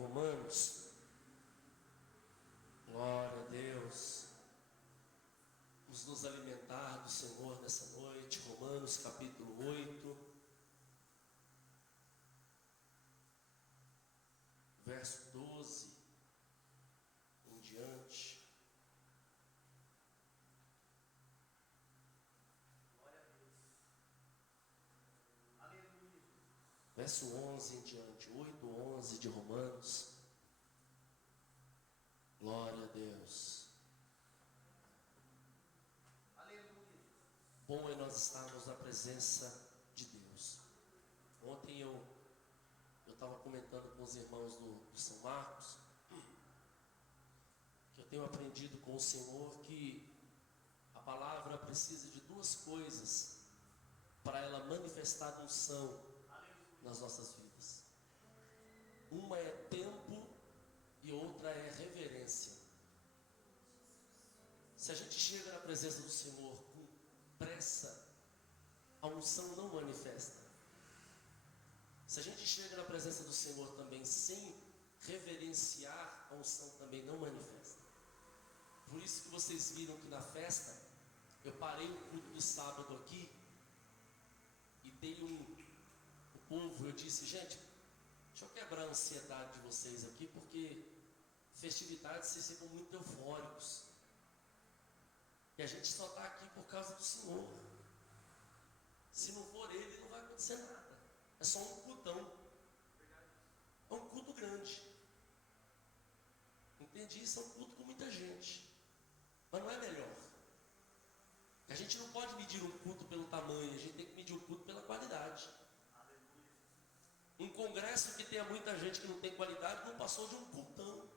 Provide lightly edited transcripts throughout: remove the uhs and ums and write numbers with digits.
Romanos. Glória a Deus. Vamos nos alimentar do Senhor nessa noite. Romanos capítulo 8, verso 12 em diante. Glória a Deus. Aleluia. Verso 11 em diante, 8, 11 de Romanos. Glória a Deus. Aleluia. Bom é nós estarmos na presença de Deus. Ontem eu estava comentando com os irmãos do São Marcos, que eu tenho aprendido com o Senhor que a palavra precisa de duas coisas para ela manifestar a unção nas nossas vidas. Uma é tempo e outra é reverência. Se a gente chega na presença do Senhor com pressa, a unção não manifesta. Se a gente chega na presença do Senhor também sem reverenciar, a unção também não manifesta. Por isso que vocês viram que na festa eu parei o culto do sábado aqui e dei o povo, eu disse, gente, deixa eu quebrar a ansiedade de vocês aqui, porque festividades vocês ficam muito eufóricos. E a gente só está aqui por causa do Senhor. Se não for Ele, não vai acontecer nada. É só um cultão. É um culto grande. Entendi? Isso é um culto com muita gente. Mas não é melhor. A gente não pode medir um culto pelo tamanho, a gente tem que medir o culto pela qualidade. Um congresso que tenha muita gente que não tem qualidade não passou de um cultão.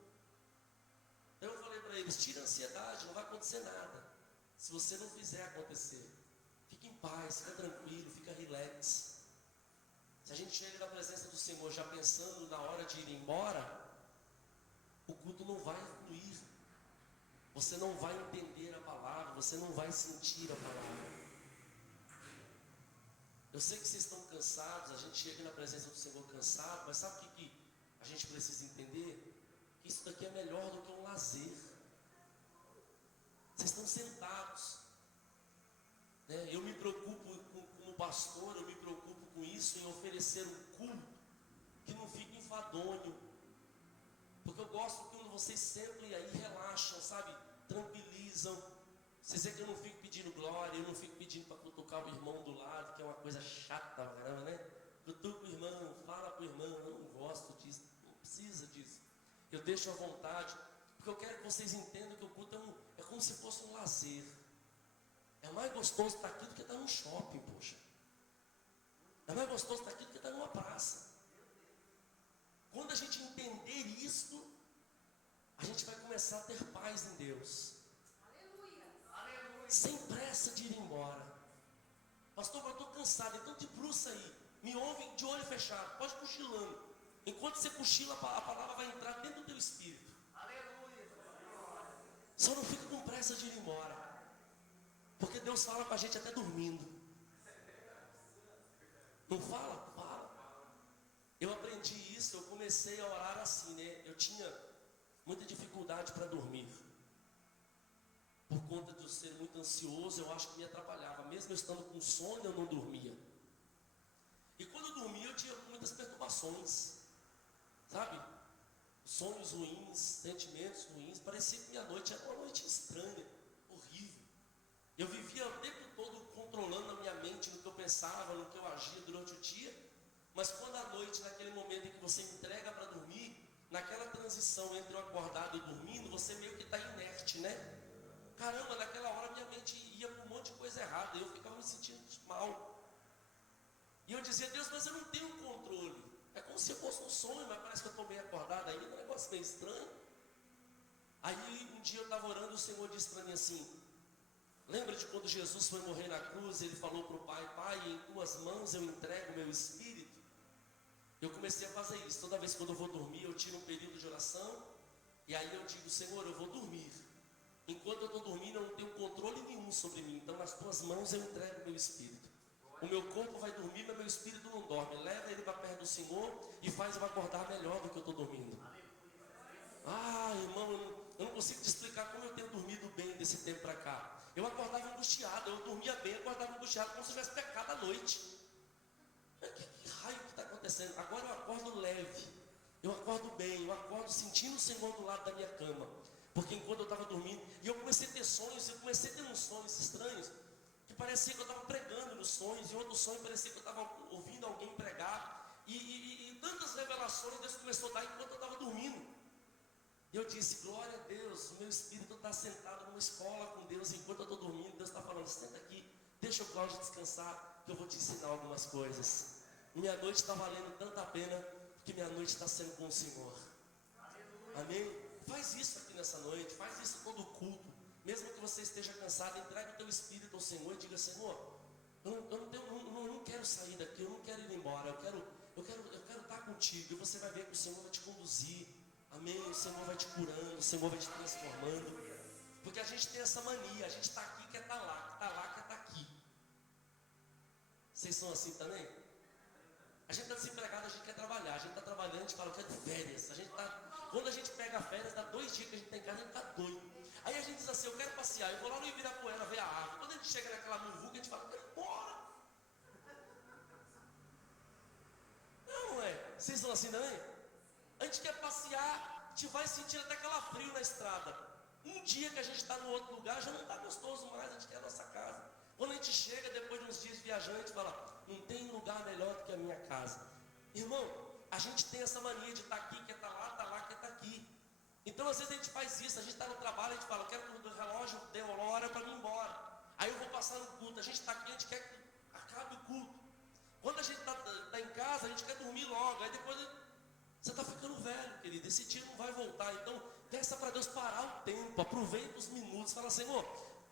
Então eu falei para eles, tira a ansiedade, não vai acontecer nada. Se você não fizer acontecer, fique em paz, fica tranquilo, fica relax. Se a gente chega na presença do Senhor já pensando na hora de ir embora, o culto não vai fluir. Você não vai entender a palavra, você não vai sentir a palavra. Eu sei que vocês estão cansados, a gente chega na presença do Senhor cansado, mas sabe o que a gente precisa entender? Que isso daqui é melhor do que um lazer. Vocês estão sentados, né? Eu me preocupo como pastor, eu me preocupo com isso, em oferecer um culto que não fique enfadonho, porque eu gosto que quando vocês sentam e aí relaxam, sabe, tranquilizam. Vocês veem que eu não fico pedindo glória, eu não fico pedindo para cutucar o irmão do lado, que é uma coisa chata, caramba, né? Cutuca o irmão, fala para o irmão, eu não gosto disso, não precisa disso. Eu deixo à vontade, porque eu quero que vocês entendam que o culto é como se fosse um lazer. É mais gostoso estar aqui do que estar num shopping, poxa. É mais gostoso estar aqui do que estar numa praça. Quando a gente entender isso, a gente vai começar a ter paz em Deus. Aleluia. Sem pressa de ir embora. Pastor, mas eu estou cansado, então debruça aí. Me ouve de olho fechado, pode cochilando. Enquanto você cochila, a palavra vai entrar dentro do teu espírito. Aleluia. Só não fica com pressa de ir embora. Porque Deus fala com a gente até dormindo. Não fala? Fala. Eu aprendi isso, eu comecei a orar assim, né? Eu tinha muita dificuldade para dormir. Por conta de eu ser muito ansioso, eu acho que me atrapalhava. Mesmo eu estando com sono, eu não dormia. E quando eu dormia, eu tinha muitas perturbações. Sabe? Sonhos ruins, sentimentos ruins. Parecia que minha noite era uma noite estranha, horrível. Eu vivia o tempo todo controlando a minha mente no que eu pensava, no que eu agia durante o dia. Mas quando à noite, naquele momento em que você entrega para dormir, naquela transição entre o acordado e o dormindo, você meio que está inerte, né? Caramba, naquela hora minha mente ia para um monte de coisa errada, eu ficava me sentindo mal. E eu dizia, Deus, mas eu não tenho controle. É como se fosse um sonho, mas parece que eu estou bem acordado ainda, um negócio bem estranho. Aí um dia eu estava orando e o Senhor disse para mim assim, lembra de quando Jesus foi morrer na cruz, ele falou para o Pai, Pai, em tuas mãos eu entrego o meu espírito. Eu comecei a fazer isso, toda vez que eu vou dormir, eu tiro um período de oração, e aí eu digo, Senhor, eu vou dormir. Enquanto eu estou dormindo, eu não tenho controle nenhum sobre mim, então nas tuas mãos eu entrego o meu espírito. O meu corpo vai dormir, mas meu espírito não dorme. Leva ele para perto do Senhor e faz eu acordar melhor do que eu estou dormindo. Ah, irmão, eu não consigo te explicar como eu tenho dormido bem desse tempo para cá. Eu acordava angustiado, eu dormia bem, acordava angustiado, como se tivesse pecado à noite. Que raio que está acontecendo? Agora eu acordo leve, eu acordo bem, eu acordo sentindo o Senhor do lado da minha cama. Porque enquanto eu estava dormindo, e eu comecei a ter sonhos, eu comecei a ter uns sonhos estranhos, que parecia que eu estava pregando nos sonhos, e outro sonho parecia que eu estava ouvindo alguém pregar, e tantas revelações Deus começou a dar enquanto eu estava dormindo. E eu disse, glória a Deus, o meu espírito está sentado numa escola com Deus, enquanto eu estou dormindo, Deus está falando, senta aqui, deixa o Cláudio descansar, que eu vou te ensinar algumas coisas. Minha noite está valendo tanta pena, porque minha noite está sendo com o Senhor. Amém? Faz isso aqui nessa noite, faz isso todo culto. Mesmo que você esteja cansado, entregue o teu espírito ao Senhor e diga, Senhor, eu não quero sair daqui, eu não quero ir embora, eu quero estar contigo. E você vai ver que o Senhor vai te conduzir. Amém? O Senhor vai te curando, o Senhor vai te transformando. Porque a gente tem essa mania, a gente está aqui, quer estar lá, quer estar aqui. Vocês são assim também? A gente está desempregado, a gente quer trabalhar, a gente está trabalhando, a gente fala, eu quero férias. Quando a gente pega férias, dá 2 dias que a gente está em casa, a gente está doido. Aí a gente diz assim, eu quero passear, eu vou lá no Ibirapuera ver a árvore. Quando a gente chega naquela muvuca, a gente fala, eu quero ir embora. Não é? Vocês são assim também? A gente quer passear, a gente vai sentir até calafrio na estrada. Um dia que a gente está no outro lugar, já não está gostoso mais, a gente quer a nossa casa. Quando a gente chega, depois de uns dias viajando, a gente fala, não tem lugar melhor do que a minha casa. Irmão, a gente tem essa mania de estar aqui, quer estar lá, quer estar aqui. Então às vezes a gente faz isso, a gente está no trabalho, a gente fala, eu quero que o relógio dê uma hora para mim ir embora. Aí eu vou passar no culto, a gente está aqui, a gente quer que acabe o culto. Quando a gente está em casa, a gente quer dormir logo, aí depois você está ficando velho, querido, esse dia não vai voltar. Então peça para Deus parar o tempo, aproveita os minutos, fala, Senhor,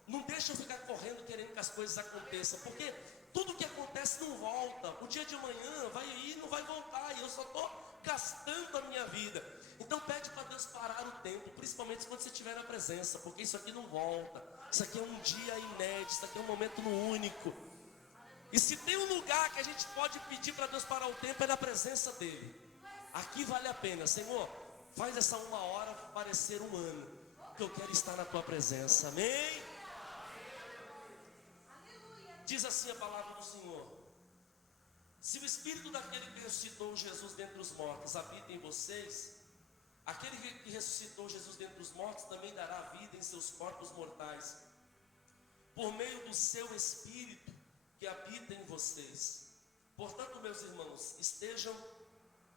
não deixa eu ficar correndo querendo que as coisas aconteçam, porque tudo que acontece não volta. O dia de amanhã vai ir e não vai voltar, e eu só estou gastando a minha vida. Então pede para Deus parar o tempo, principalmente quando você estiver na presença, porque isso aqui não volta. Isso aqui é um dia inédito, isso aqui é um momento único. E se tem um lugar que a gente pode pedir para Deus parar o tempo, é na presença dEle. Aqui vale a pena, Senhor, faz essa 1 hora parecer 1 ano, que eu quero estar na Tua presença, amém? Diz assim a palavra do Senhor, se o Espírito daquele que ressuscitou Jesus dentre os mortos habita em vocês, aquele que ressuscitou Jesus dentre os mortos também dará vida em seus corpos mortais, por meio do seu Espírito que habita em vocês. Portanto, meus irmãos,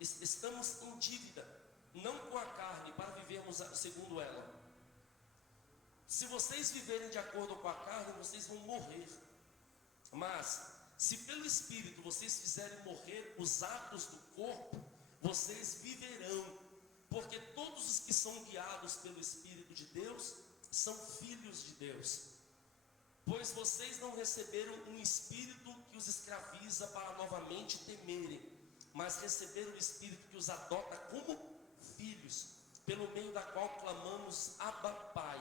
estamos em dívida, não com a carne, para vivermos segundo ela. Se vocês viverem de acordo com a carne, vocês vão morrer. Mas, se pelo Espírito vocês fizerem morrer os atos do corpo, vocês viverão. Porque todos os que são guiados pelo Espírito de Deus são filhos de Deus. Pois vocês não receberam um espírito que os escraviza para novamente temerem, mas receberam o Espírito que os adota como filhos, pelo meio da qual clamamos, Abba, Pai.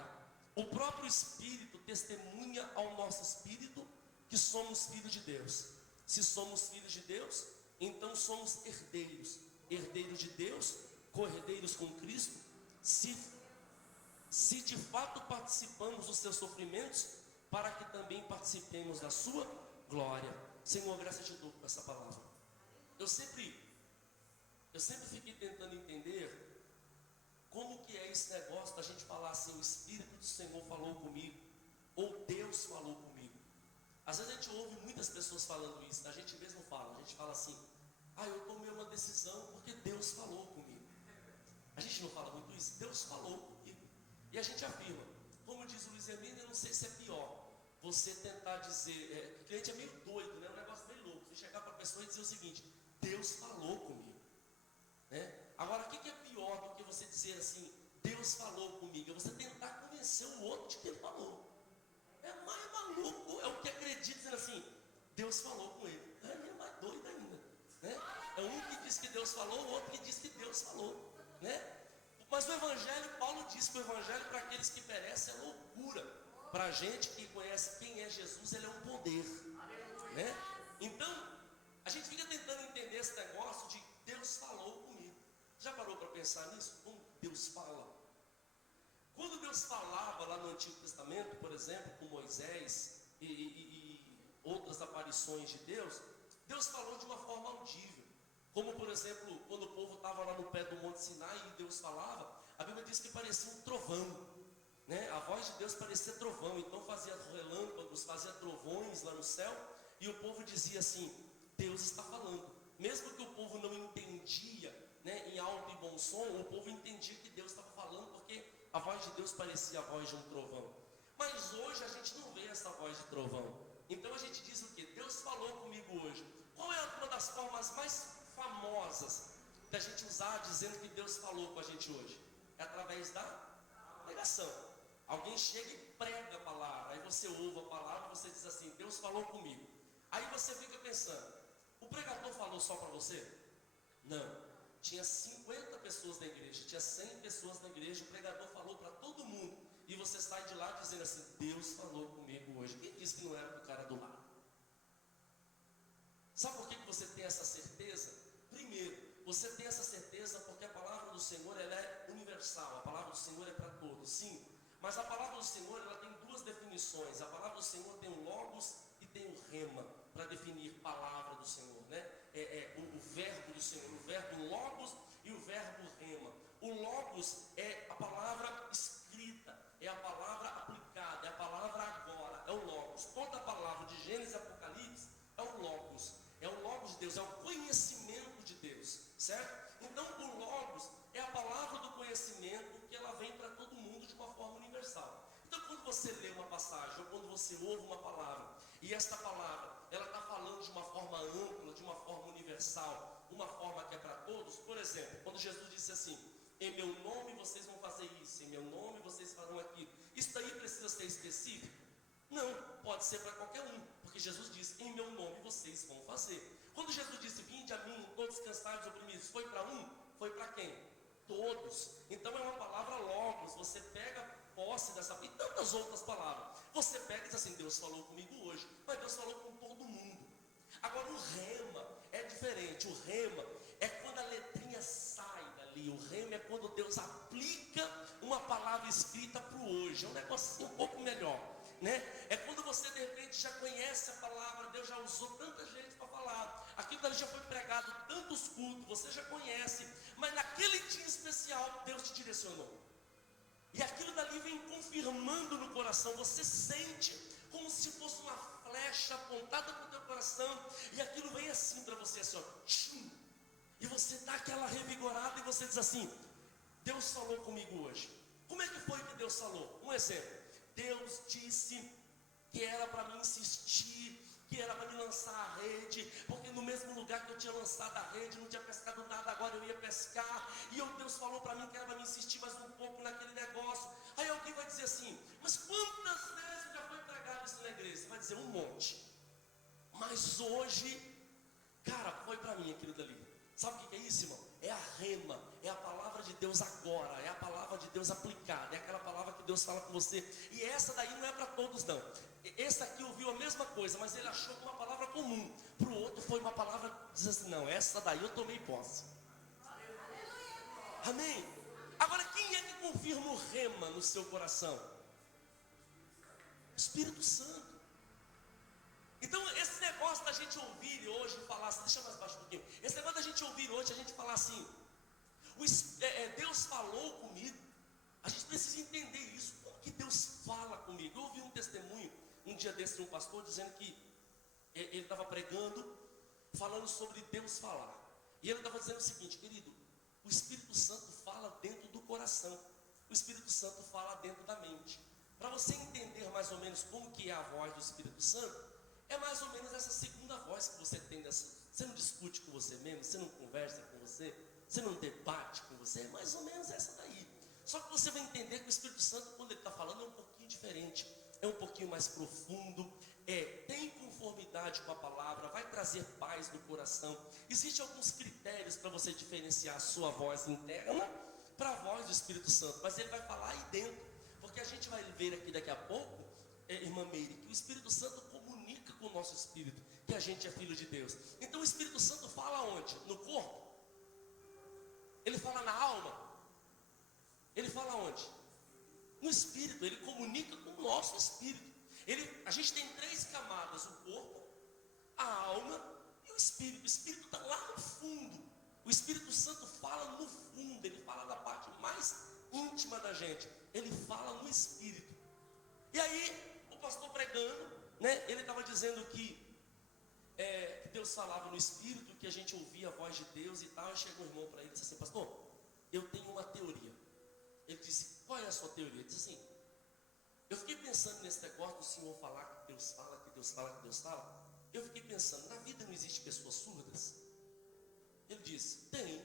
O próprio Espírito testemunha ao nosso espírito que somos filhos de Deus. Se somos filhos de Deus, então somos herdeiros. Herdeiros de Deus, co-herdeiros com Cristo. Se de fato participamos dos seus sofrimentos, para que também participemos da sua glória. Senhor, graças a Ti com essa palavra. Eu sempre fiquei tentando entender como que é esse negócio da gente falar assim, o Espírito do Senhor falou comigo, ou Deus falou comigo. Às vezes a gente ouve muitas pessoas falando isso, a gente mesmo fala, a gente fala assim, eu tomei uma decisão porque Deus falou comigo. A gente não fala muito isso, Deus falou comigo. E a gente afirma, como diz o Luiz Emílio, eu não sei se é pior você tentar dizer, o cliente é meio doido, né? Um negócio meio louco, você chegar para a pessoa e dizer o seguinte, Deus falou comigo, né? Agora, o que é pior do que você dizer assim, Deus falou comigo? É você tentar convencer o outro de que Ele falou. É mais maluco, é o que acredita dizendo assim, Deus falou com ele. É mais doido ainda, né? É um que diz que Deus falou, o outro que diz que Deus falou, né? Mas o Evangelho, Paulo diz que o Evangelho para aqueles que perecem é loucura. Para a gente que conhece quem é Jesus, Ele é um poder, né? Então, a gente fica tentando entender esse negócio de Deus falou comigo. Já parou para pensar nisso? Como Deus fala? Quando Deus falava lá no Antigo Testamento, por exemplo, com Moisés e outras aparições de Deus, Deus falou de uma forma audível. Como, por exemplo, quando o povo estava lá no pé do Monte Sinai e Deus falava, a Bíblia diz que parecia um trovão, né? A voz de Deus parecia trovão, então fazia relâmpagos, fazia trovões lá no céu, e o povo dizia assim: Deus está falando. Mesmo que o povo não entendia, né, em alto e bom som, o povo entendia que Deus estava falando, porque a voz de Deus parecia a voz de um trovão. Mas hoje a gente não vê essa voz de trovão. Então a gente diz o quê? Deus falou comigo hoje. Qual é uma das formas mais famosas da gente usar dizendo que Deus falou com a gente hoje? É através da pregação. Alguém chega e prega a palavra, aí você ouve a palavra, você diz assim: Deus falou comigo. Aí você fica pensando: o pregador falou só para você? Não. Tinha 50 pessoas na igreja, tinha 100 pessoas na igreja, o pregador falou para todo mundo. E você sai de lá dizendo assim: Deus falou comigo hoje. Quem disse que não era do cara do lado? Sabe por que você tem essa certeza? Primeiro, você tem essa certeza porque a palavra do Senhor, ela é universal. A palavra do Senhor é para todos, sim. Mas a palavra do Senhor, ela tem duas definições. A palavra do Senhor tem o logos e tem o rema, para definir palavra do Senhor, né? O verbo do Senhor, o verbo logos e o verbo rema. O logos é a palavra escrita, é a palavra aplicada, é a palavra agora, é o logos. Toda a palavra de Gênesis e Apocalipse é o logos de Deus, é o conhecimento de Deus, certo? Então o logos é a palavra do conhecimento que ela vem para todo mundo de uma forma universal. Então quando você lê uma passagem ou quando você ouve uma palavra e esta palavra ela está falando de uma forma ampla, de uma forma universal, uma forma que é para todos. Por exemplo, quando Jesus disse assim: em meu nome vocês vão fazer isso, em meu nome vocês farão aquilo. Isso daí precisa ser específico? Não, pode ser para qualquer um, porque Jesus disse: em meu nome vocês vão fazer. Quando Jesus disse: vinde a mim, todos cansados e oprimidos, foi para um? Foi para quem? Todos. Então é uma palavra logos. Você pega posse dessa e tantas outras palavras. Você pega e diz assim: Deus falou comigo hoje, mas Deus falou com todo mundo. Agora o rema é diferente. O rema é quando a letrinha sai dali. O rema é quando Deus aplica uma palavra escrita para o hoje. É um negocinho um pouco melhor, né? É quando você de repente já conhece a palavra, Deus já usou tanta gente para falar, aquilo dali já foi pregado tantos cultos, você já conhece, mas naquele dia especial Deus te direcionou. E aquilo dali vem confirmando no coração, você sente como se fosse uma flecha apontada para o teu coração, e aquilo vem assim para você, assim, ó, tchum, e você dá aquela revigorada e você diz assim: Deus falou comigo hoje. Como é que foi que Deus falou? Um exemplo: Deus disse que era para mim insistir, que era para me lançar a rede, porque no mesmo lugar que eu tinha lançado a rede, não tinha pescado nada, agora eu ia pescar, e Deus falou para mim que era para me insistir mais um pouco naquele negócio. Aí alguém vai dizer assim: mas quantas vezes já foi pregado isso na igreja? Você vai dizer: um monte. Mas hoje, cara, foi para mim aquilo dali. Sabe o que é isso, irmão? É a rema, é a palavra de Deus agora, é a palavra de Deus aplicada, é aquela palavra que Deus fala com você. E essa daí não é para todos, não. Esse aqui ouviu a mesma coisa, mas ele achou uma palavra comum. Para o outro foi uma palavra, diz assim: não, essa daí eu tomei posse. Amém? Agora, quem é que confirma o rema no seu coração? O Espírito Santo. Então, esse negócio da gente ouvir hoje falar assim, deixa mais baixo um pouquinho. Esse negócio da gente ouvir hoje, a gente falar assim: Deus falou comigo. A gente precisa entender isso. Como que Deus fala comigo? Eu ouvi um testemunho um dia desse de um pastor dizendo que ele estava pregando, falando sobre Deus falar. E ele estava dizendo o seguinte: querido, o Espírito Santo fala dentro do coração, o Espírito Santo fala dentro da mente. Para você entender mais ou menos como que é a voz do Espírito Santo, é mais ou menos essa segunda voz que você tem dessa. Você não discute com você mesmo, você não conversa com você, você não debate com você, é mais ou menos essa daí. Só que você vai entender que o Espírito Santo, quando ele está falando, é um pouquinho diferente, é um pouquinho mais profundo, tem conformidade com a palavra, vai trazer paz no coração. Existem alguns critérios para você diferenciar a sua voz interna para a voz do Espírito Santo, mas ele vai falar aí dentro, porque a gente vai ver aqui daqui a pouco, irmã Meire, que o Espírito Santo comunica com o nosso espírito. que a gente é filho de Deus. Então o Espírito Santo fala onde? No corpo? Ele fala na alma? Ele fala onde? No espírito. Ele comunica com o nosso espírito. A gente tem 3 camadas: o corpo, a alma e o espírito. O espírito está lá no fundo. O Espírito Santo fala no fundo. Ele fala da parte mais íntima da gente. Ele fala no espírito. E aí, o pastor pregando, né, ele estava dizendo que Deus falava no espírito, que a gente ouvia a voz de Deus e tal. E chegou um irmão para ele e disse assim: pastor, eu tenho uma teoria. Ele disse: qual é a sua teoria? Ele disse assim: eu fiquei pensando nesse negócio do Senhor falar que Deus fala, que Deus fala, que Deus fala. Eu fiquei pensando, na vida não existe pessoas surdas? Ele disse: tem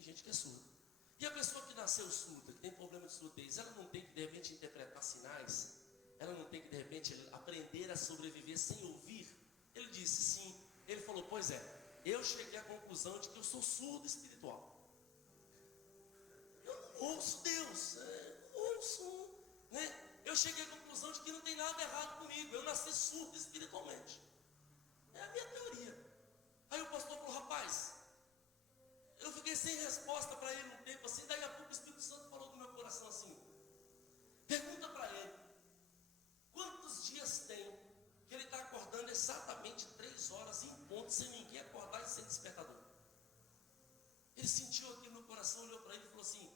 gente que é surda. E a pessoa que nasceu surda, que tem problema de surdez, ela não tem que de repente interpretar sinais? Ela não tem que de repente aprender a sobreviver sem ouvir? Ele disse: sim. Ele falou: pois é, eu cheguei à conclusão de que eu sou surdo espiritual. Eu não ouço Deus, não ouço, né? Eu cheguei à conclusão de que não tem nada errado comigo. Eu nasci surdo espiritualmente. É a minha teoria. Aí o pastor falou: rapaz, eu fiquei sem resposta para ele um tempo assim. Daí a pouco o Espírito Santo falou no meu coração assim: pergunta para ele, quantos dias tem que ele está acordando exatamente 3 horas em ponto, sem ninguém acordar e sem despertador? Ele sentiu aquilo no coração, olhou para ele e falou assim: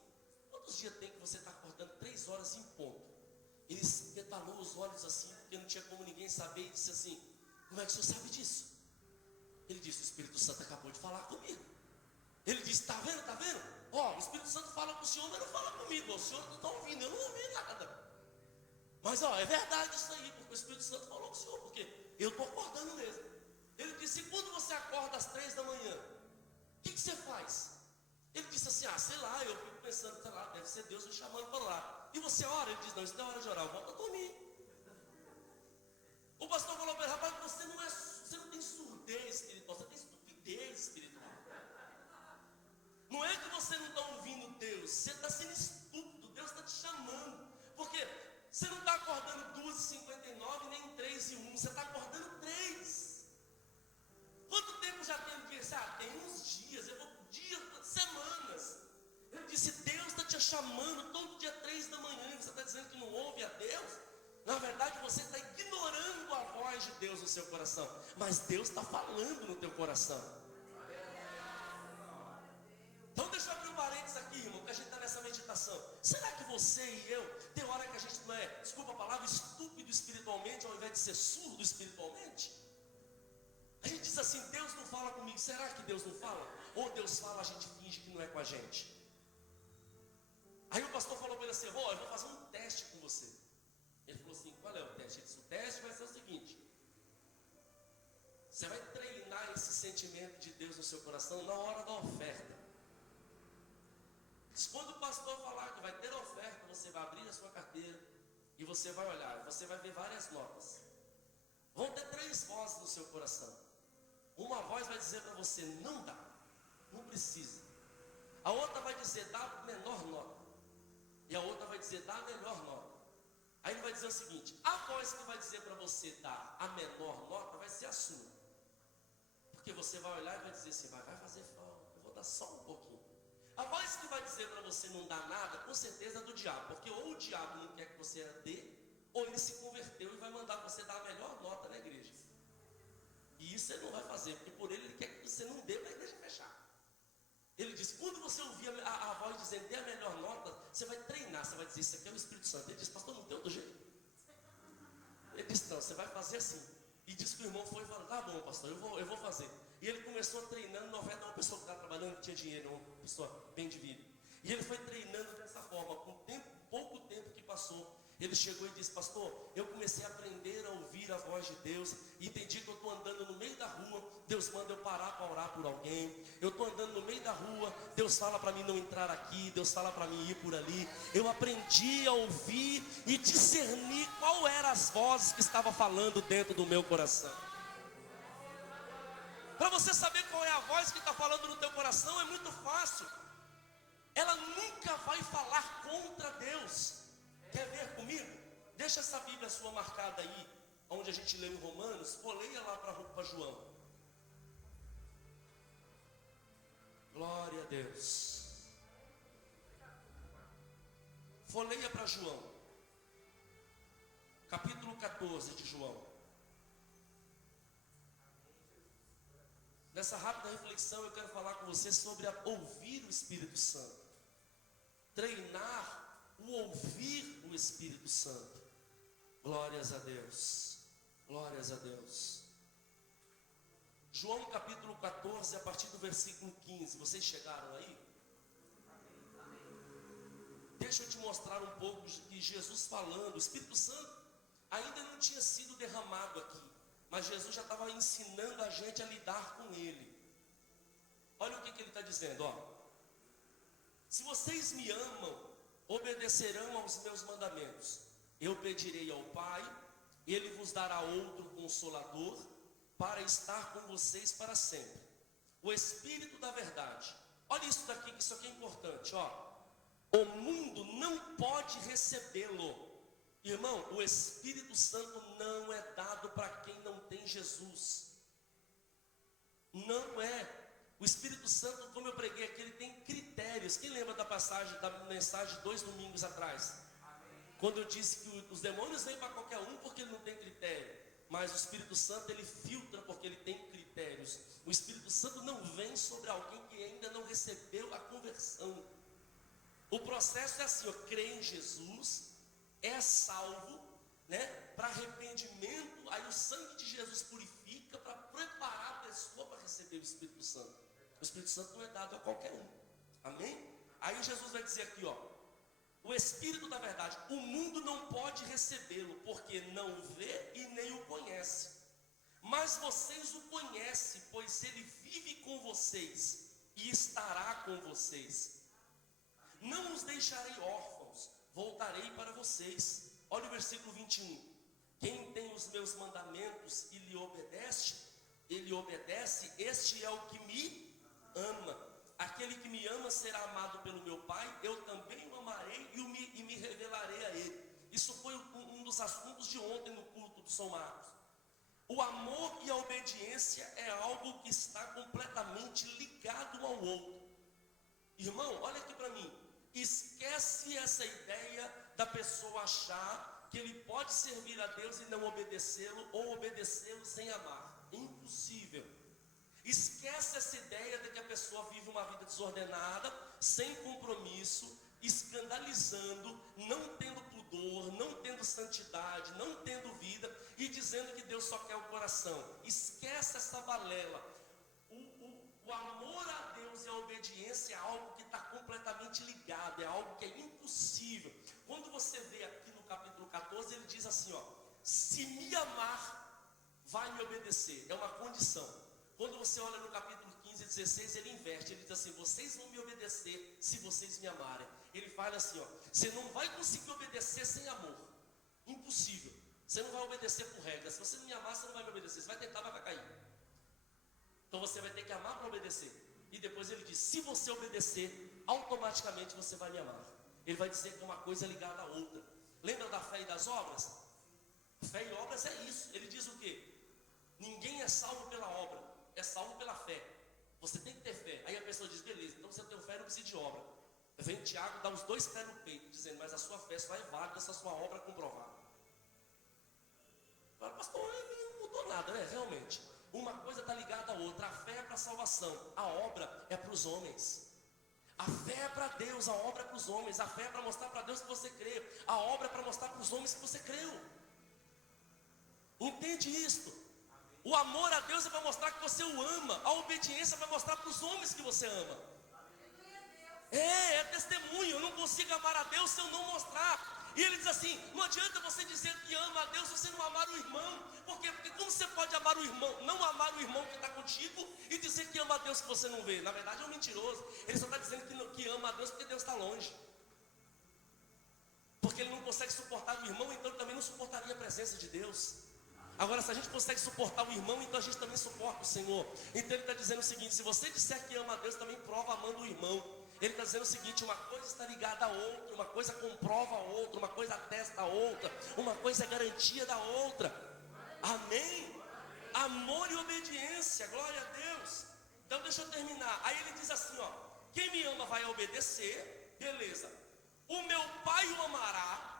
quantos dias tem que você está acordando 3 horas em ponto? Ele espetalou os olhos assim, porque não tinha como ninguém saber, e disse assim: como é que o senhor sabe disso? Ele disse: o Espírito Santo acabou de falar comigo. Ele disse: está vendo, está vendo? Ó, o Espírito Santo fala com o senhor, mas não fala comigo. O senhor não está ouvindo, eu não ouvi nada. Mas ó, é verdade isso aí, porque o Espírito Santo falou com o senhor, porque eu estou acordando mesmo. Ele disse: e quando você acorda às 3 da manhã, o que você faz? Ele disse assim: sei lá, eu fico pensando, sei lá, deve ser Deus me chamando para orar. E você ora? Ele disse: não, isso não é hora de orar, eu volto a dormir. O pastor falou para ele: rapaz, você não tem surdez espiritual, você tem estupidez espiritual. Não é que você não está ouvindo Deus, você está sendo estúpido, Deus está te chamando. Porque você não está acordando 2h59 nem 3h01, você está acordando 3. Quanto tempo já tem o dia? Tem uns dias, eu vou dias, semanas. Ele disse: Deus está te chamando todo dia 3 da manhã, e você está dizendo que não ouve a Deus? Na verdade você está ignorando a voz de Deus no seu coração, mas Deus está falando no teu coração. Então deixa eu abrir um parênteses aqui, irmão, que a gente está nessa meditação. Será que você e eu, tem hora que a gente não é, desculpa a palavra, estúpido espiritualmente, ao invés de ser surdo espiritualmente? A gente diz assim: Deus não fala comigo. Será que Deus não fala? Ou Deus fala, a gente finge que não é com a gente? Aí o pastor falou para ele assim: eu vou fazer um teste com você. Ele falou assim: qual é o teste? Ele disse: o teste vai ser o seguinte: você vai treinar esse sentimento de Deus no seu coração na hora da oferta. Quando o pastor falar que vai ter oferta, você vai abrir a sua carteira e você vai olhar, você vai ver várias notas. Vão ter 3 vozes no seu coração. Uma voz vai dizer para você: não dá, não precisa. A outra vai dizer: dá a menor nota. E a outra vai dizer: dá a melhor nota. Aí ele vai dizer o seguinte: a voz que vai dizer para você dar a menor nota vai ser a sua. Porque você vai olhar e vai dizer assim: vai fazer falta, eu vou dar só um pouquinho. A voz que vai dizer para você não dar nada, com certeza é do diabo. Porque ou o diabo não quer que você dê, ou ele se converteu e vai mandar você dar a melhor nota na igreja. E isso ele não vai fazer, porque por ele quer que você não dê para a igreja fechar. Ele disse: quando você ouvir a voz dizendo dê a melhor nota, você vai treinar, você vai dizer: isso aqui é o Espírito Santo. Ele disse: pastor, não tem outro jeito. Ele disse: não, você vai fazer assim. E disse que o irmão foi e falou: tá bom, pastor, eu vou fazer. E ele começou treinando. 90, uma pessoa que estava trabalhando, que tinha dinheiro, uma pessoa bem de vida. E ele foi treinando dessa forma. Com pouco tempo que passou, ele chegou e disse: pastor, eu comecei a aprender a ouvir a voz de Deus. E entendi que eu estou andando no meio da rua, Deus manda eu parar para orar por alguém. Eu estou andando no meio da rua, Deus fala para mim não entrar aqui, Deus fala para mim ir por ali. Eu aprendi a ouvir e discernir qual eram as vozes que estavam falando dentro do meu coração. Para você saber qual é a voz que está falando no teu coração, é muito fácil. Ela nunca vai falar contra Deus. Quer ver comigo? Deixa essa Bíblia sua marcada aí, onde a gente leu em Romanos, folheia lá para João. Glória a Deus. Folheia para João, capítulo 14 de João. Nessa rápida reflexão eu quero falar com você sobre ouvir o Espírito Santo. Treinar o ouvir o Espírito Santo. Glórias a Deus. Glórias a Deus. João capítulo 14, a partir do versículo 15. Vocês chegaram aí? Deixa eu te mostrar um pouco de Jesus falando. O Espírito Santo ainda não tinha sido derramado aqui, mas Jesus já estava ensinando a gente a lidar com ele. Olha o que ele está dizendo, ó. Se vocês me amam, obedecerão aos meus mandamentos. Eu pedirei ao Pai, ele vos dará outro consolador, para estar com vocês para sempre. O Espírito da verdade. Olha isso daqui, que isso aqui é importante, ó. O mundo não pode recebê-lo. Irmão, o Espírito Santo não é dado para quem não tem Jesus. Não é. O Espírito Santo, como eu preguei aqui, ele tem critérios. Quem lembra da passagem, da mensagem 2 domingos atrás? Quando eu disse que os demônios vêm para qualquer um porque ele não tem critério. Mas o Espírito Santo, ele filtra porque ele tem critérios. O Espírito Santo não vem sobre alguém que ainda não recebeu a conversão. O processo é assim, ó, crê em Jesus, é salvo, né? Para arrependimento, aí o sangue de Jesus purifica para preparar a pessoa para receber o Espírito Santo. O Espírito Santo não é dado a qualquer um. Amém? Aí Jesus vai dizer aqui, ó, o Espírito da verdade, o mundo não pode recebê-lo, porque não vê e nem o conhece. Mas vocês o conhecem, pois ele vive com vocês e estará com vocês. Não os deixarei órfãos, voltarei para vocês. Olha o versículo 21. Quem tem os meus mandamentos e lhe obedece, este é o que me ama. Aquele que me ama será amado pelo meu Pai, eu também o amarei e me revelarei a ele. Isso foi um dos assuntos de ontem no culto do São Marcos. O amor e a obediência é algo que está completamente ligado ao outro. Irmão, olha aqui para mim. Esquece essa ideia da pessoa achar que ele pode servir a Deus e não obedecê-lo, ou obedecê-lo sem amar. Impossível. Esquece essa ideia de que a pessoa vive uma vida desordenada, sem compromisso, escandalizando, não tendo pudor, não tendo santidade, não tendo vida, e dizendo que Deus só quer o coração. Esquece essa balela. O amor a Deus e a obediência é algo que está completamente ligado, é algo que é impossível. Quando você vê aqui no capítulo 14, ele diz assim, ó, se me amar, vai me obedecer, é uma condição. Quando você olha no capítulo 15 e 16, ele inverte, ele diz assim, vocês vão me obedecer se vocês me amarem. Ele fala assim, ó, você não vai conseguir obedecer sem amor, impossível. Você não vai obedecer por regra, se você não me amar, você não vai me obedecer, você vai tentar, mas vai cair. Então você vai ter que amar para obedecer. E depois ele diz, se você obedecer, automaticamente você vai me amar. Ele vai dizer que uma coisa é ligada à outra. Lembra da fé e das obras? Fé e obras é isso. Ele diz o quê? Ninguém é salvo pela obra, é salvo pela fé. Você tem que ter fé. Aí a pessoa diz, beleza, então se eu tenho fé, não precisa de obra. Vem Tiago, dá os 2 pés no peito, dizendo, mas a sua fé só é válida se a sua obra comprovar. Fala, pastor, não mudou nada, né? Realmente. Uma coisa está ligada à outra. A fé é para a salvação, a obra é para os homens. A fé é para Deus, a obra é para os homens. A fé é para mostrar para Deus que você crê. A obra é para mostrar para os homens que você creu. Entende isto? O amor a Deus é para mostrar que você o ama. A obediência é para mostrar para os homens que você ama. É testemunho. Eu não consigo amar a Deus se eu não mostrar. E ele diz assim, não adianta você dizer que ama a Deus se você não amar o irmão. Por quê? Porque como você pode amar o irmão, não amar o irmão que está contigo e dizer que ama a Deus que você não vê? Na verdade é um mentiroso. Ele só está dizendo que ama a Deus porque Deus está longe. Porque ele não consegue suportar o irmão, então ele também não suportaria a presença de Deus. Agora, se a gente consegue suportar o irmão, então a gente também suporta o Senhor. Então ele está dizendo o seguinte, se você disser que ama a Deus, também prova amando o irmão. Ele está dizendo o seguinte, uma coisa está ligada à outra, uma coisa comprova a outra, uma coisa atesta a outra, uma coisa é garantia da outra. Amém? Amor e obediência, glória a Deus. Então deixa eu terminar. Aí ele diz assim, ó: quem me ama vai obedecer, beleza. O meu Pai o amará.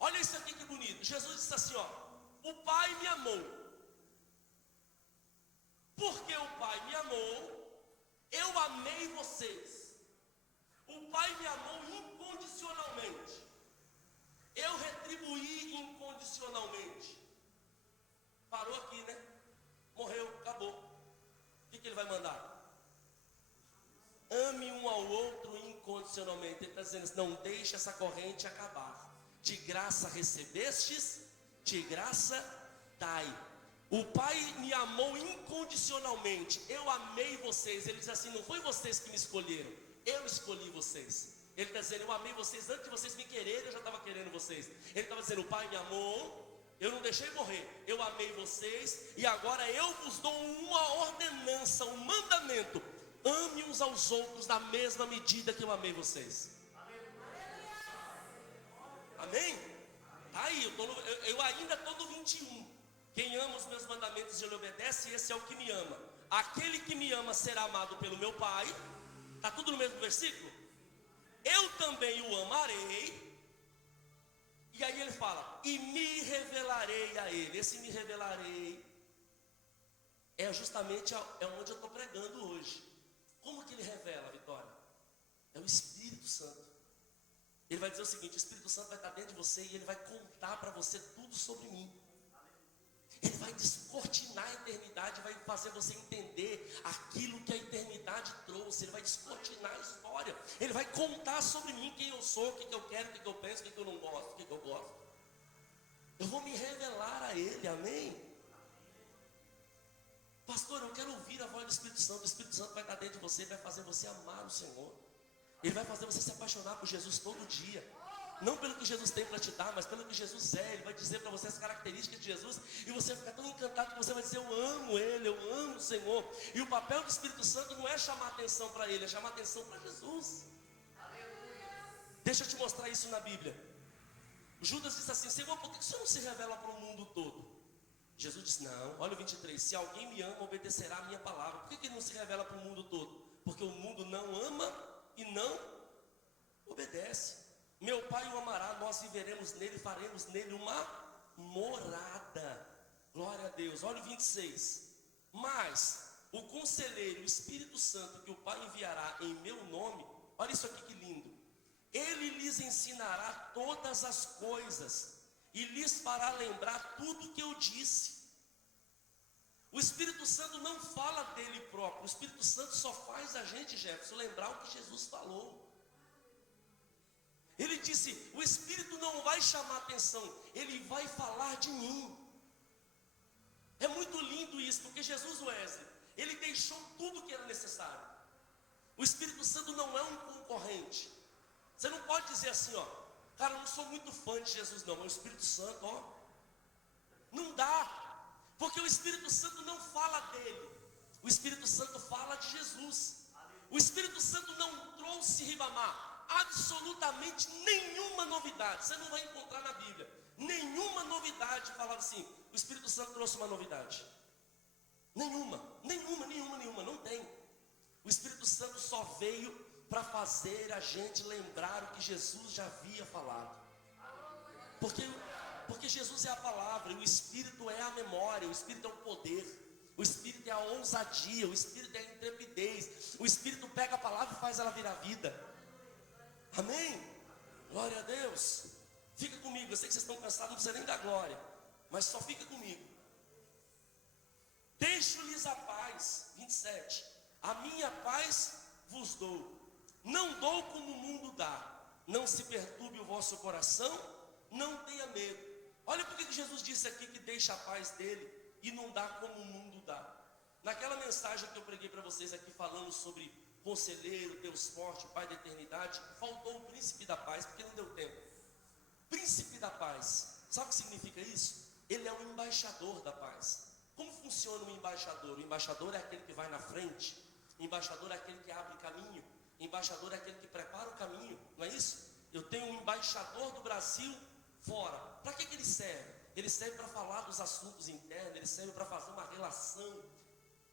Olha isso aqui que bonito. Jesus disse assim, ó: o Pai me amou. Porque o Pai me amou, eu amei vocês. O Pai me amou incondicionalmente. Eu retribuí incondicionalmente. Parou aqui, né? Morreu, acabou. O que ele vai mandar? Ame um ao outro incondicionalmente. Ele está dizendo assim: não deixe essa corrente acabar. De graça recebestes, de graça dai. O Pai me amou incondicionalmente. Eu amei vocês. Ele diz assim: não foi vocês que me escolheram, eu escolhi vocês. Ele está dizendo: eu amei vocês antes de vocês me quererem, eu já estava querendo vocês. Ele estava dizendo: o Pai me amou, eu não deixei morrer, eu amei vocês, e agora eu vos dou uma ordenança, um mandamento: ame uns aos outros da mesma medida que eu amei vocês. Amém? Aí, eu ainda estou no 21. Quem ama os meus mandamentos e ele obedece, esse é o que me ama. Aquele que me ama será amado pelo meu Pai. Está tudo no mesmo versículo? Eu também o amarei. E aí ele fala: e me revelarei a ele. Esse me revelarei é justamente onde eu estou pregando hoje. Como que ele revela, Vitória? É o Espírito Santo. Ele vai dizer o seguinte: o Espírito Santo vai estar dentro de você e ele vai contar para você tudo sobre mim. Ele vai descortinar a eternidade, vai fazer você entender aquilo que a eternidade trouxe. Ele vai descortinar a história. Ele vai contar sobre mim, quem eu sou, o que eu quero, o que eu penso, o que eu não gosto, o que eu gosto. Eu vou me revelar a Ele, amém? Pastor, eu quero ouvir a voz do Espírito Santo. O Espírito Santo vai estar dentro de você, vai fazer você amar o Senhor. Ele vai fazer você se apaixonar por Jesus todo dia. Não pelo que Jesus tem para te dar, mas pelo que Jesus é. Ele vai dizer para você as características de Jesus, e você vai ficar tão encantado que você vai dizer: eu amo Ele, eu amo o Senhor. E o papel do Espírito Santo não é chamar atenção para Ele, é chamar atenção para Jesus. Deixa eu te mostrar isso na Bíblia. Judas disse assim: Senhor, por que o Senhor não se revela para o mundo todo? Jesus disse: não, olha o 23, se alguém me ama, obedecerá a minha palavra. Por que ele não se revela para o mundo todo? Porque o mundo não ama e não obedece. Meu Pai o amará, nós viveremos nele, faremos nele uma morada. Glória a Deus. Olha o 26. Mas o conselheiro, o Espírito Santo, que o Pai enviará em meu nome, olha isso aqui que lindo: ele lhes ensinará todas as coisas e lhes fará lembrar tudo que eu disse. O Espírito Santo não fala dele próprio. O Espírito Santo só faz a gente, Jefferson, lembrar o que Jesus falou. Ele disse: o Espírito não vai chamar atenção, ele vai falar de mim. É muito lindo isso, porque Jesus, Wesley, ele deixou tudo que era necessário. O Espírito Santo não é um concorrente. Você não pode dizer assim, ó: cara, eu não sou muito fã de Jesus não, mas o Espírito Santo, ó, não dá. Porque o Espírito Santo não fala dele, o Espírito Santo fala de Jesus. O Espírito Santo não trouxe, Ribamar, absolutamente nenhuma novidade. Você não vai encontrar na Bíblia nenhuma novidade falava assim: o Espírito Santo trouxe uma novidade. Nenhuma, não tem. O Espírito Santo só veio para fazer a gente lembrar o que Jesus já havia falado. Porque Jesus é a palavra, e o Espírito é a memória, o Espírito é o poder, o Espírito é a ousadia, o Espírito é a intrepidez. O Espírito pega a palavra e faz ela virar vida. Amém? Glória a Deus. Fica comigo, eu sei que vocês estão cansados, não precisa nem dar glória, mas só fica comigo. Deixo-lhes a paz, 27. A minha paz vos dou. Não dou como o mundo dá. Não se perturbe o vosso coração, não tenha medo. Olha porque que Jesus disse aqui que deixa a paz dele e não dá como o mundo dá. Naquela mensagem que eu preguei para vocês aqui, falando sobre conselheiro, Deus forte, Pai da eternidade, faltou o príncipe da paz, porque não deu tempo. Príncipe da paz, sabe o que significa isso? Ele é o embaixador da paz. Como funciona o embaixador? O embaixador é aquele que vai na frente, o embaixador é aquele que abre caminho, o embaixador é aquele que prepara o caminho, não é isso? Eu tenho um embaixador do Brasil fora. Para que ele serve? ele serve para falar dos assuntos internos, ele serve para fazer uma relação,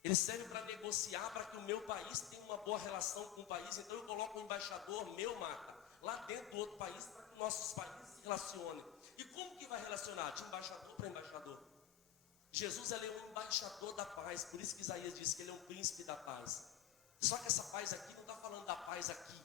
ele serve para negociar para que o meu país tenha uma boa relação com o país. Então eu coloco um embaixador meu, Marta, lá dentro do outro país, para que nossos países se relacionem. E como que vai relacionar? De embaixador para embaixador. Jesus, ele é um embaixador da paz, por isso que Isaías disse que ele é um príncipe da paz. Só que essa paz aqui não está falando da paz aqui,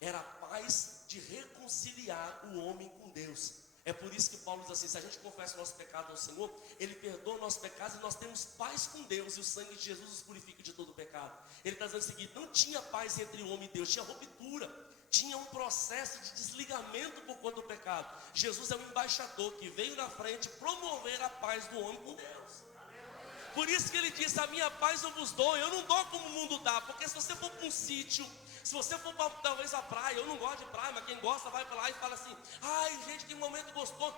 era a paz de reconciliar o homem com Deus. É por isso que Paulo diz assim: se a gente confessa o nosso pecado ao Senhor, Ele perdoa o nosso pecado e nós temos paz com Deus, e o sangue de Jesus nos purifica de todo o pecado. Ele está dizendo o seguinte: não tinha paz entre o homem e Deus, tinha ruptura, tinha um processo de desligamento por conta do pecado. Jesus é um embaixador que veio na frente promover a paz do homem com Deus. Por isso que ele disse: a minha paz eu vos dou, eu não dou como o mundo dá. Porque se você for para um sítio, se você for para talvez a praia, eu não gosto de praia, mas quem gosta vai para lá e fala assim: ai gente, que momento gostoso.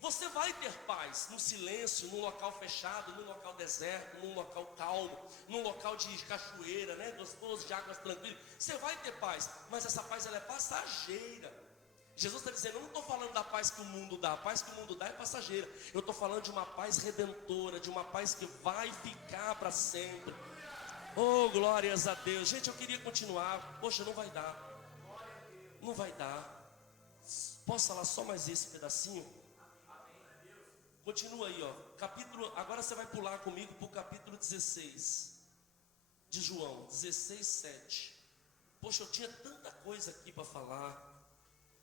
Você vai ter paz no silêncio, num local fechado, num local deserto, num local calmo, num local de cachoeira, né, gostoso, de águas tranquilas. Você vai ter paz, mas essa paz ela é passageira. Jesus está dizendo: eu não estou falando da paz que o mundo dá, a paz que o mundo dá é passageira. Eu estou falando de uma paz redentora, de uma paz que vai ficar para sempre. Oh, glórias a Deus. Gente, eu queria continuar. Poxa, não vai dar. Não vai dar. Posso falar só mais esse pedacinho? Continua aí, ó. Capítulo, agora você vai pular comigo para o capítulo 16 de João, 16, 7. Poxa, eu tinha tanta coisa aqui para falar.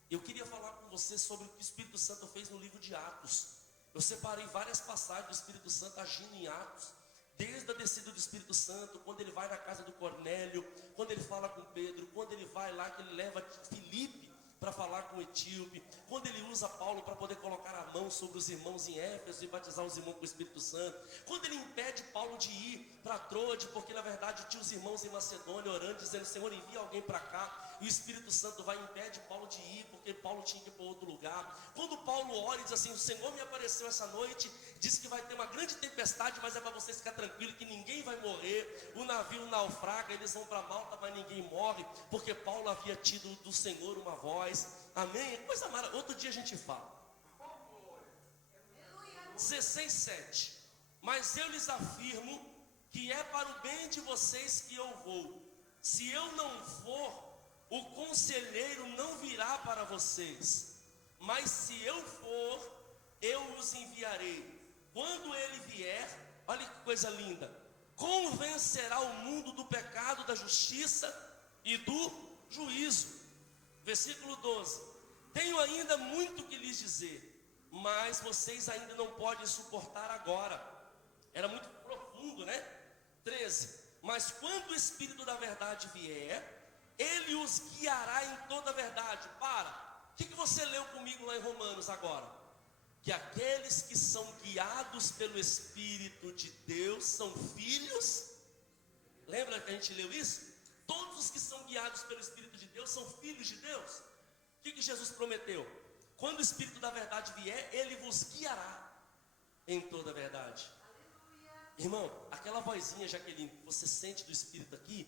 Eu queria falar com você sobre o que o Espírito Santo fez no livro de Atos. Eu separei várias passagens do Espírito Santo agindo em Atos. Desde a descida do Espírito Santo, quando ele vai na casa do Cornélio, quando ele fala com Pedro, quando ele vai lá, que ele leva Filipe para falar com o etíope, quando ele usa Paulo para poder colocar a mão sobre os irmãos em Éfeso e batizar os irmãos com o Espírito Santo, quando ele impede Paulo de ir para Troade, porque na verdade tinha os irmãos em Macedônia orando, dizendo: Senhor, envia alguém para cá. E o Espírito Santo vai e impede Paulo de ir, porque Paulo tinha que ir para outro lugar. Quando Paulo ora e diz assim: o Senhor me apareceu essa noite, disse que vai ter uma grande tempestade, mas é para vocês ficar tranquilos que ninguém vai morrer. O navio naufraga, eles vão para Malta, mas ninguém morre, porque Paulo havia tido do Senhor uma voz. Amém? É coisa maravilhosa. Outro dia a gente fala. 16, 7. Mas eu lhes afirmo que é para o bem de vocês que eu vou. Se eu não for, o conselheiro não virá para vocês, mas se eu for, eu os enviarei. Quando ele vier, olha que coisa linda, convencerá o mundo do pecado, da justiça e do juízo. Versículo 12: tenho ainda muito que lhes dizer, mas vocês ainda não podem suportar agora. Era muito profundo, né? 13: mas quando o Espírito da verdade vier, ele os guiará em toda a verdade. O que você leu comigo lá em Romanos agora? Que aqueles que são guiados pelo Espírito de Deus são filhos. Lembra que a gente leu isso? Todos os que são guiados pelo Espírito de Deus são filhos de Deus. O que Jesus prometeu? Quando o Espírito da verdade vier, ele vos guiará em toda a verdade. Irmão, aquela vozinha, Jaqueline, que você sente do Espírito aqui,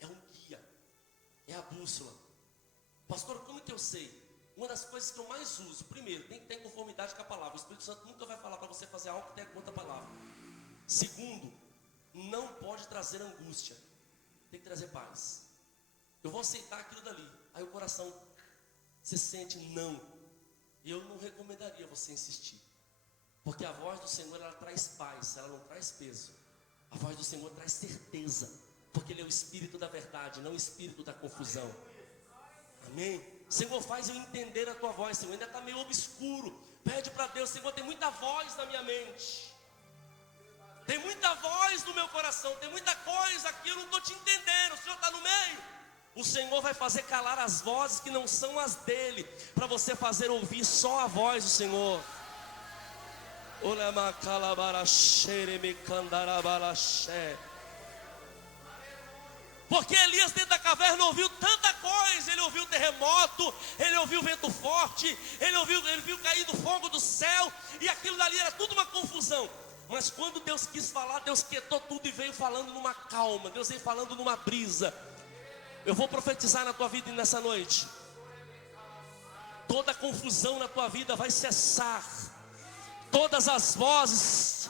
é um guia. É a bússola. Pastor, como que eu sei? Uma das coisas que eu mais uso, primeiro, tem que ter conformidade com a palavra. O Espírito Santo nunca vai falar para você fazer algo que tenha contra a palavra. Segundo, não pode trazer angústia, tem que trazer paz. Eu vou aceitar aquilo dali. Aí o coração, você sente não. E eu não recomendaria você insistir. Porque a voz do Senhor, ela traz paz, ela não traz peso. A voz do Senhor traz certeza. Porque Ele é o Espírito da verdade, não o Espírito da confusão. Amém? Senhor, faz eu entender a Tua voz. Senhor, ainda está meio obscuro. Pede para Deus: Senhor, tem muita voz na minha mente. Tem muita voz no meu coração. Tem muita coisa aqui, eu não estou te entendendo. O Senhor está no meio. O Senhor vai fazer calar as vozes que não são as dEle, para você fazer ouvir só a voz do Senhor. Porque Elias dentro da caverna ouviu tanta coisa. Ele ouviu terremoto, ele ouviu vento forte, ele viu cair do fogo do céu, e aquilo dali era tudo uma confusão. Mas quando Deus quis falar, Deus quietou tudo e veio falando numa calma. Deus veio falando numa brisa. Eu vou profetizar na tua vida nessa noite. Toda confusão na tua vida vai cessar. todas as vozes,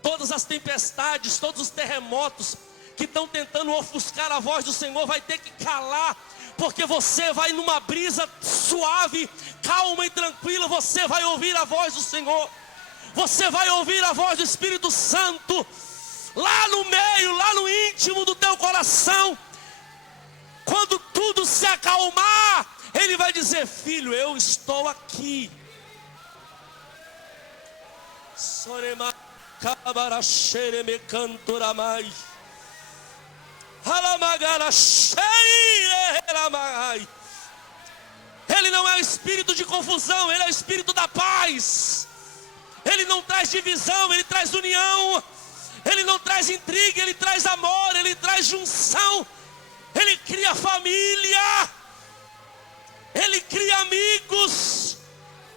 todas as tempestades, todos os terremotos que estão tentando ofuscar a voz do Senhor, vai ter que calar, porque você vai numa brisa suave, calma e tranquila, você vai ouvir a voz do Senhor, você vai ouvir a voz do Espírito Santo, lá no meio, lá no íntimo do teu coração. Quando tudo se acalmar, Ele vai dizer: filho, eu estou aqui. Ele não é o espírito de confusão, Ele é o espírito da paz. Ele não traz divisão, Ele traz união. Ele não traz intriga, Ele traz amor, Ele traz junção. Ele cria família, Ele cria amigos,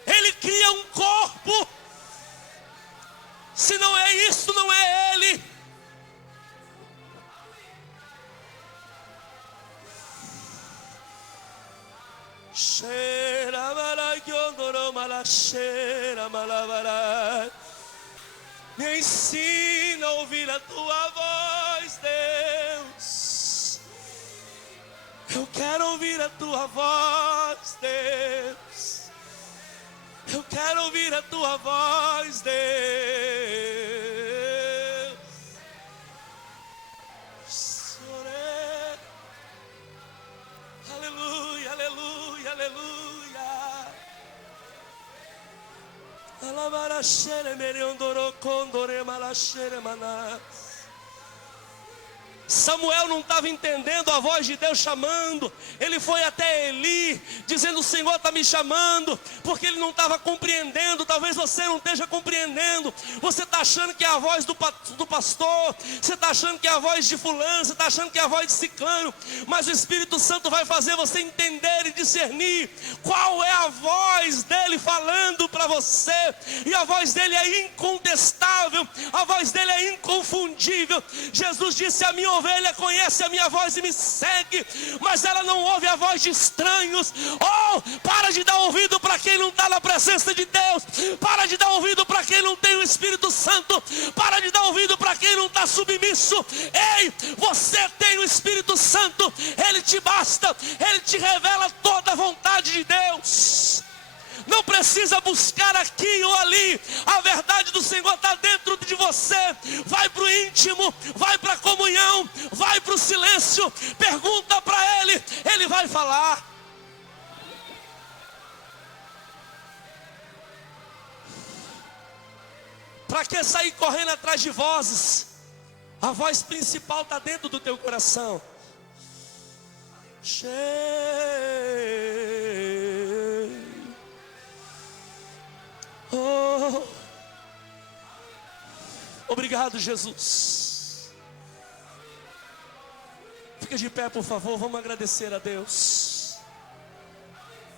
Ele cria um corpo. Se não é isso, não é Ele. Me ensina a ouvir a tua voz, Deus. Eu quero ouvir a tua voz, Deus. Eu quero ouvir a tua voz, Deus. Aleluia, aleluia, aleluia. Samuel não estava entendendo a voz de Deus chamando. Ele foi até Eli, dizendo: o Senhor está me chamando, porque ele não estava compreendendo. Talvez você não esteja compreendendo. Você está achando que é a voz do pastor, você está achando que é a voz de fulano, você está achando que é a voz de ciclano. Mas o Espírito Santo vai fazer você entender e discernir qual é a voz dele falando para você. E a voz dele é incontestável, a voz dele é inconfundível. Jesus disse: a minha ovelha conhece a minha voz e me segue, mas ela não ouve a voz de estranhos. Oh, para de dar ouvido para quem não está na presença de Deus. Para de dar ouvido para quem não tem o Espírito Santo. Para de dar ouvido para quem não está submisso. Ei, você tem o Espírito Santo. Ele te basta, Ele te revela toda a vontade de Deus. Não precisa buscar aqui ou ali. A verdade do Senhor está dentro de você. Vai para o íntimo, vai para a comunhão, vai para o silêncio. Pergunta para Ele, Ele vai falar. Para que sair correndo atrás de vozes? A voz principal está dentro do teu coração. Oh, obrigado, Jesus. Fica de pé, por favor, vamos agradecer a Deus.